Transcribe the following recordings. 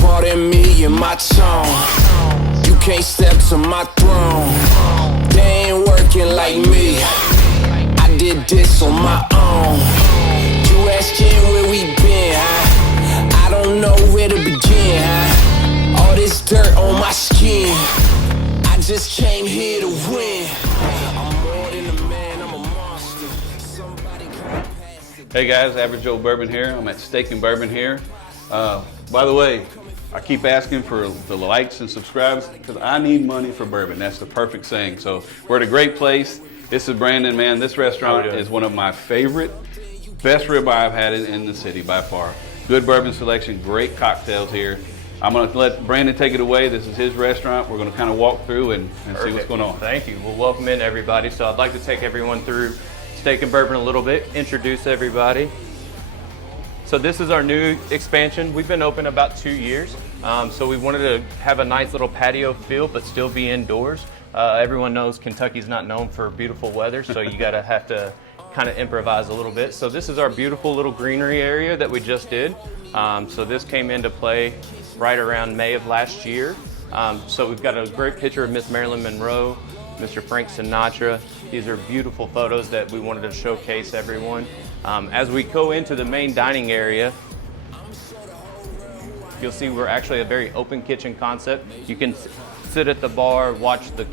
Pardon me and my tone. You can't step to my throne. They ain't working like me. I did this on my own. You asking where we been, huh? I don't know where to begin, huh? All this dirt on my skin. I just came here to win. I'm more than a man, I'm a monster. Somebody come past it. Hey guys, Average Joe Bourbon here. I'm at Steak Bourbon here. By the way, I keep asking for the likes and subscribes because I need money for bourbon. That's the perfect saying. So we're at a great place. This is Brandon, man. This restaurant is one of my favorite, best ribeye I've had in the city by far. Good bourbon selection, great cocktails here. I'm going to let Brandon take it away. This is his restaurant. We're going to kind of walk through and see what's going on. Thank you. Well, welcome in everybody. So I'd like to take everyone through Steak and Bourbon a little bit, introduce everybody. So this is our new expansion. We've been open about 2 years. So we wanted to have a nice little patio feel, but still be indoors. Everyone knows Kentucky's not known for beautiful weather, so you gotta have to kind of improvise a little bit. So this is our beautiful little greenery area that we just did. So this came into play right around May of last year. So we've got a great picture of Miss Marilyn Monroe, Mr. Frank Sinatra. These are beautiful photos that we wanted to showcase everyone. As we go into the main dining area, you'll see we're actually a very open kitchen concept. You can sit at the bar, watch the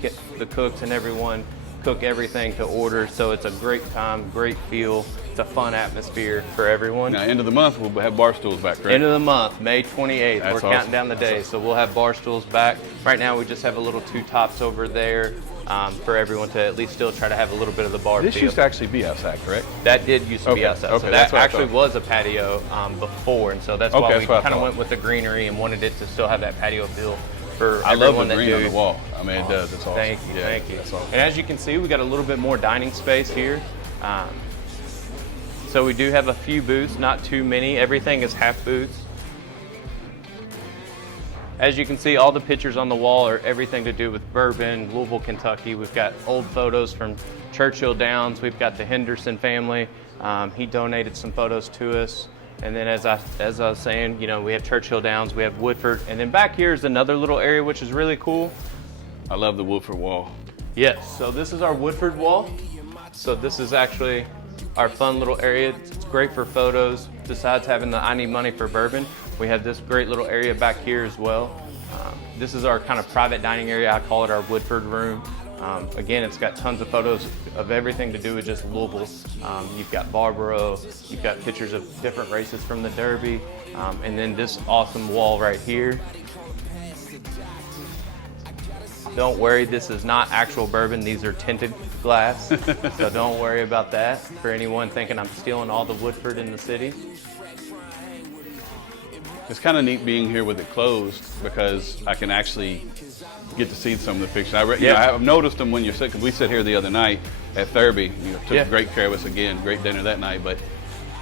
cooks and everyone cook everything to order. So it's a great time, great feel. It's a fun atmosphere for everyone. Now, end of the month, we'll have bar stools back, correct? End of the month, May 28th. That's we're awesome. counting down the days, so we'll have bar stools back. Right now, we just have a little two tops over there for everyone to at least still try to have a little bit of the bar This feel. used to actually be outside, correct? That did used to be outside. Okay, So that's that what I actually thought. was a patio before, and so that's why Okay, we that's what I kind of thought. went with the greenery and wanted it to still have that patio feel for I love everyone the that green on do. the wall. I mean, it does. It's awesome. Thank you, Yeah, thank you. That's awesome. And as you can see, we got a little bit more dining space here. So we do have a few booths, not too many. Everything is half booths. As you can see, all the pictures on the wall are everything to do with bourbon, Louisville, Kentucky. We've got old photos from Churchill Downs. We've got the Henderson family. He donated some photos to us. And then as I was saying, you know, we have Churchill Downs, we have Woodford. And then back here is another little area which is really cool. I love the Woodford wall. Yes, so this is our Woodford wall. So this is actually our fun little area. It's great for photos. Besides having the I Need Money for Bourbon, we have this great little area back here as well. This is our kind of private dining area. I call it our Woodford room. Again, it's got tons of photos of everything to do with just Louisville. You've got Barbaro, you've got pictures of different races from the Derby, and then this awesome wall right here. Don't worry, this is not actual bourbon. These are tinted glass, so don't worry about that. For anyone thinking I'm stealing all the Woodford in the city. It's kind of neat being here with it closed because I can actually get to see some of the pictures. I've noticed them when you're sitting, because we sit here the other night at Thurby. You know, took great care of us again, great dinner that night, but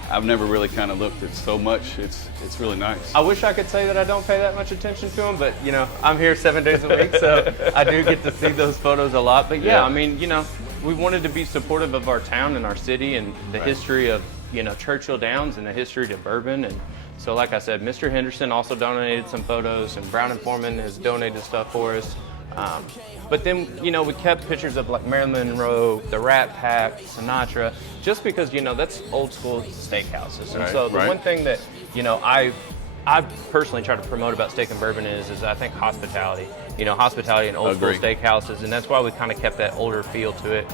I've never really kind of looked at so much. It's really nice. I wish I could say that I don't pay that much attention to them, but you know, I'm here 7 days a week, so I do get to see those photos a lot. But yeah, I mean, you know, we wanted to be supportive of our town and our city and the history of, you know, Churchill Downs and the history to bourbon. And so like I said, Mr. Henderson also donated some photos, and Brown and Foreman has donated stuff for us. But then, you know, we kept pictures of like Marilyn Monroe, the Rat Pack, Sinatra, just because, you know, that's old school steakhouses. And so the one thing that, you know, I personally try to promote about Steak and Bourbon is I think hospitality. You know, hospitality in old school steakhouses, and that's why we kind of kept that older feel to it,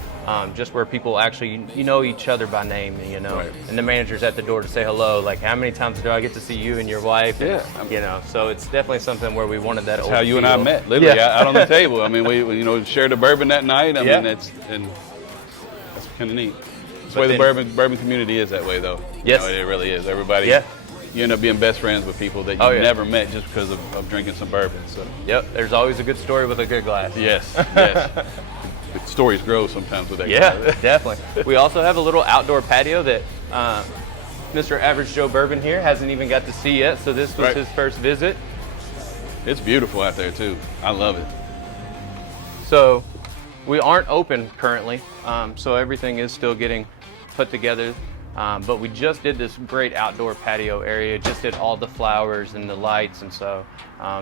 just where people actually, you know, each other by name, you know, and the manager's at the door to say hello, like, how many times do I get to see you and your wife? Yeah. You know, so it's definitely something where we wanted that old That's how you feel. and I met, literally, out on the table. I mean, we you know, shared a bourbon that night. I mean, that's kind of neat. That's the way the bourbon community is that way, though. Yes. You know, it really is. Everybody, you end up being best friends with people that you never met just because of drinking some bourbon. So. Yep, there's always a good story with a good glass. Yes, yes. The stories grow sometimes with that. Yeah, definitely. We also have a little outdoor patio that Mr. Average Joe Bourbon here hasn't even got to see yet, so this was his first visit. It's beautiful out there too. I love it. So we aren't open currently, so everything is still getting put together. But we just did this great outdoor patio area, just did all the flowers and the lights, and so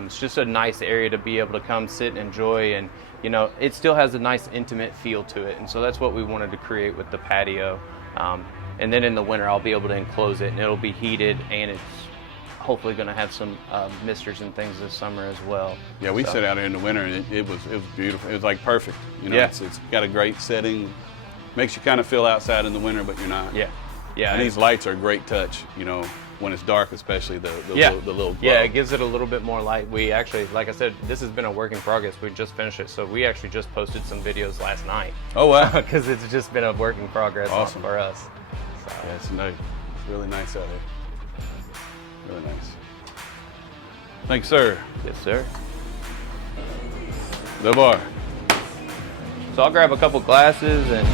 it's just a nice area to be able to come sit and enjoy, and you know, it still has a nice intimate feel to it, and so that's what we wanted to create with the patio. And then in the winter I'll be able to enclose it, and it'll be heated, and it's hopefully going to have some misters and things this summer as well. Yeah, we sat out here in the winter, and it was beautiful. It was like perfect. You know, it's got a great setting. Makes you kind of feel outside in the winter, but you're not. Yeah. And these lights are a great touch, you know, when it's dark, especially the little glow. Yeah, it gives it a little bit more light. We actually, like I said, this has been a work in progress. We just finished it, so we actually just posted some videos last night. Oh, wow. Because it's just been a work in progress for us. So. Yeah, it's nice. It's really nice out here. Really nice. Thanks, sir. Yes, sir. The bar. So I'll grab a couple glasses and...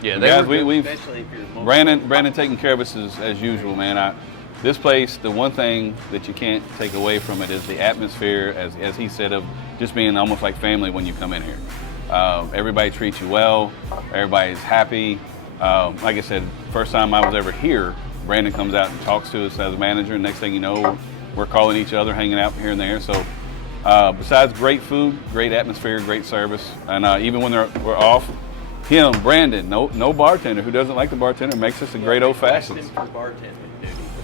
Yeah, guys, we've Brandon taking care of us as usual, man. This place, the one thing that you can't take away from it is the atmosphere, as he said, of just being almost like family when you come in here. Everybody treats you well. Everybody's happy. Like I said, first time I was ever here, Brandon comes out and talks to us as a manager. And next thing you know, we're calling each other, hanging out here and there. So besides great food, great atmosphere, great service, and even when we're off, Brandon, no bartender who doesn't like the bartender, makes us a great old fashioned.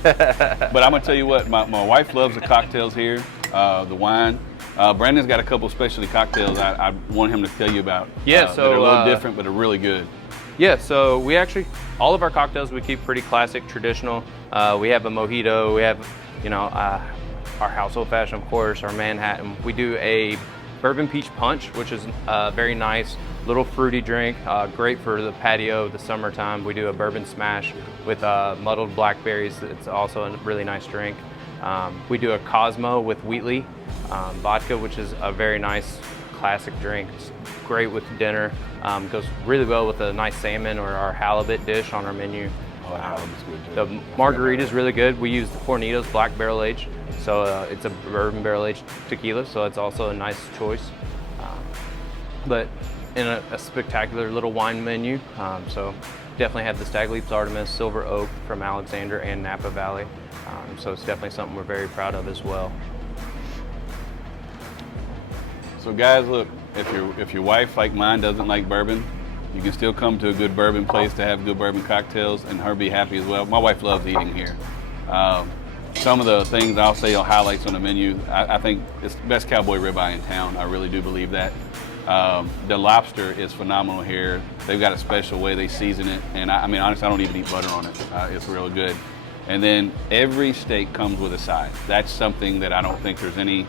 But I'm gonna tell you what, my wife loves the cocktails here, the wine. Brandon's got a couple specialty cocktails I want him to tell you about. Yeah, that are a little different, but are really good. Yeah, so we actually, all of our cocktails we keep pretty classic, traditional. We have a mojito, we have, you know, our house old fashioned, of course, our Manhattan. We do a bourbon peach punch, which is very nice, little fruity drink, great for the patio, the summertime. We do a bourbon smash with muddled blackberries. It's also a really nice drink. We do a Cosmo with Wheatley vodka, which is a very nice classic drink. It's great with dinner. Goes really well with a nice salmon or our halibut dish on our menu. Oh, halibut's good too. The margarita is really good. We use the Cornitos Black Barrel Aged, so it's a bourbon barrel aged tequila, so it's also a nice choice. But in a spectacular little wine menu, so definitely have the Stag Leaps Artemis, Silver Oak from Alexander and Napa Valley. So it's definitely something we're very proud of as well. So guys, look, if your wife like mine doesn't like bourbon, you can still come to a good bourbon place to have good bourbon cocktails and her be happy as well. My wife loves eating here. Some of the things I'll say are highlights on the menu. I think it's the best cowboy ribeye in town. I really do believe that. The lobster is phenomenal here. They've got a special way they season it, and I mean, honestly, I don't even eat butter on it. It's real good. And then every steak comes with a side. That's something that I don't think there's any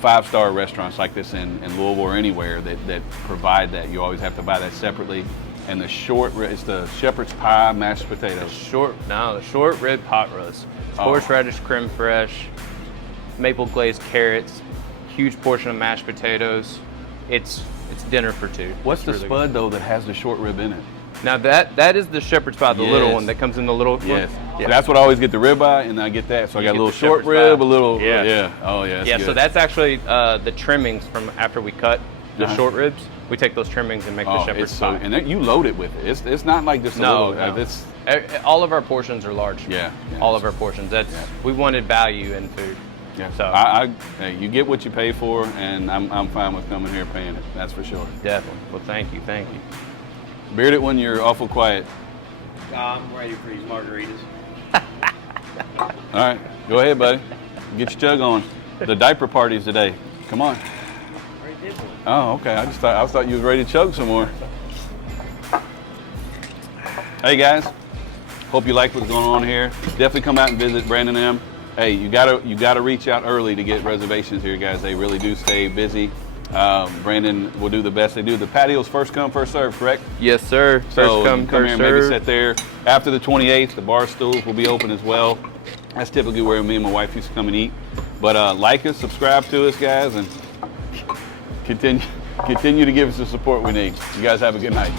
five-star restaurants like this in Louisville or anywhere that provide that. You always have to buy that separately. And it's the shepherd's pie mashed potatoes. The short rib pot roast. Horseradish creme fraiche, maple glazed carrots, huge portion of mashed potatoes. It's dinner for two. What's the spud though that has the short rib in it? Now that is the shepherd's pie, the little one that comes in the little one. Yeah. So that's what I always get, the ribeye, and I get that. So I got a little short rib, a little Oh yeah. Yeah. So that's actually the trimmings from after we cut the short ribs. We take those trimmings and make the shepherd's pie. And then you load it with it. It's not like just a little. No. All of our portions are large. Yeah. All of our portions. We wanted value in food. Yeah. So hey, you get what you pay for, and I'm fine with coming here paying it. That's for sure. Definitely. Well, thank you. Bearded one, you're awful quiet. I'm ready for these margaritas. All right, go ahead, buddy. Get your chug on. The diaper party's today. Come on. Already did one. Oh, okay. I thought you was ready to chug some more. Hey guys, hope you like what's going on here. Definitely come out and visit Brandon and them. Hey, you gotta reach out early to get reservations here, guys. They really do stay busy. Brandon will do the best they do. The patio's first come, first serve, correct? Yes, sir. So first come, here first and serve. maybe sit there. After the 28th, the bar stools will be open as well. That's typically where me and my wife used to come and eat. But like us, subscribe to us, guys, and continue to give us the support we need. You guys have a good night.